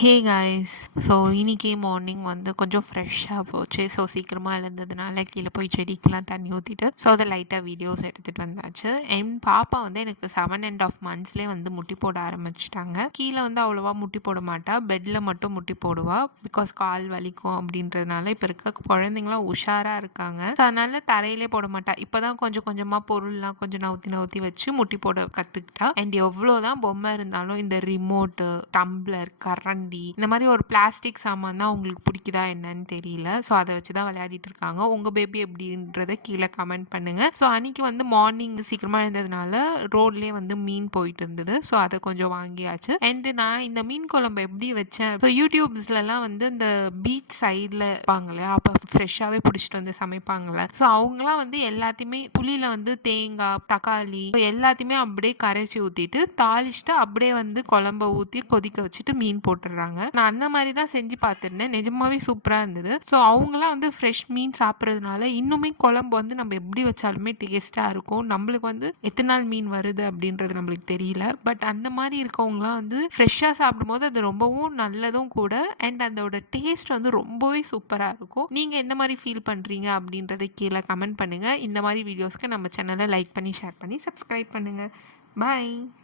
ஹே guys so இன்றைக்கி morning வந்து கொஞ்சம் ஃப்ரெஷ்ஷாக போச்சு. ஸோ சீக்கிரமாக எழுந்ததுனால கீழே போய் செடிக்கெலாம் தண்ணி ஊற்றிட்டு ஸோ அதை லைட்டாக வீடியோஸ் எடுத்துகிட்டு வந்தாச்சு. என் பாப்பா வந்து எனக்கு செவன் அண்ட் ஆஃப் மந்த்ஸ்லேயே வந்து முட்டி போட ஆரம்பிச்சிட்டாங்க. கீழே வந்து அவ்வளோவா முட்டி போட மாட்டா. பெட்டில் மட்டும் முட்டி போடுவா. பிகாஸ் கால் வலிக்கும் அப்படின்றதுனால இப்போ இருக்க குழந்தைங்களாம் உஷாராக இருக்காங்க. ஸோ அதனால தரையிலே போட மாட்டா. இப்போ தான் கொஞ்சம் கொஞ்சமாக பொருள்லாம் கொஞ்சம் நவுத்தி நவுத்தி வச்சு முட்டி போட கற்றுக்கிட்டா அண்ட் எவ்வளோ தான் பொம்மை இருந்தாலும் இந்த ரிமோட்டு டம்ளர் கரண்ட் கரண்டி இந்த மாதிரி ஒரு பிளாஸ்டிக் சாமான் தான் உங்களுக்கு பிடிக்குதா என்னன்னு தெரியல. ஸோ அதை வச்சு தான் விளையாடிட்டு இருக்காங்க. உங்கள் பேபி எப்படின்றத கீழே கமெண்ட் பண்ணுங்க. ஸோ அன்னைக்கு வந்து மார்னிங் சீக்கிரமாக இருந்ததுனால ரோட்லேயே வந்து மீன் போயிட்டு இருந்தது. ஸோ அதை கொஞ்சம் வாங்கியாச்சு. அண்டு நான் இந்த மீன் குழம்பு எப்படி வச்சேன்? ஸோ யூடியூப்ஸ்லலாம் வந்து இந்த பீச் சைடில் இருப்பாங்களே அப்போ ஃப்ரெஷ்ஷாகவே பிடிச்சிட்டு வந்து சமைப்பாங்களே ஸோ அவங்களாம் வந்து எல்லாத்தையுமே புளியில் வந்து தேங்காய் தக்காளி எல்லாத்தையுமே அப்படியே கரைச்சி ஊற்றிட்டு தாளிச்சுட்டு அப்படியே வந்து குழம்ப ஊற்றி கொதிக்க வச்சுட்டு மீன் போட்டு போட்டுடுறாங்க நான் அந்த மாதிரி தான் செஞ்சு பார்த்துருந்தேன். நிஜமாவே சூப்பராக இருந்தது. ஸோ அவங்களாம் வந்து ஃப்ரெஷ் மீன் சாப்பிட்றதுனால இன்னுமே குழம்பு வந்து நம்ம எப்படி வச்சாலுமே டேஸ்ட்டாக இருக்கும். நம்மளுக்கு வந்து எத்தனை நாள் மீன் வருது அப்படின்றது நம்மளுக்கு தெரியல. பட் அந்த மாதிரி இருக்கவங்களாம் வந்து ஃப்ரெஷ்ஷாக சாப்பிடும்போது அது ரொம்பவும் நல்லதும் கூட. அண்ட் அதோட டேஸ்ட் வந்து ரொம்பவே சூப்பராக இருக்கும். நீங்கள் எந்த மாதிரி ஃபீல் பண்ணுறீங்க அப்படின்றத கீழே கமெண்ட் பண்ணுங்கள் இந்த மாதிரி வீடியோஸ்க்கு நம்ம சேனலை லைக் பண்ணி ஷேர் பண்ணி சப்ஸ்கிரைப் பண்ணுங்கள் பாய்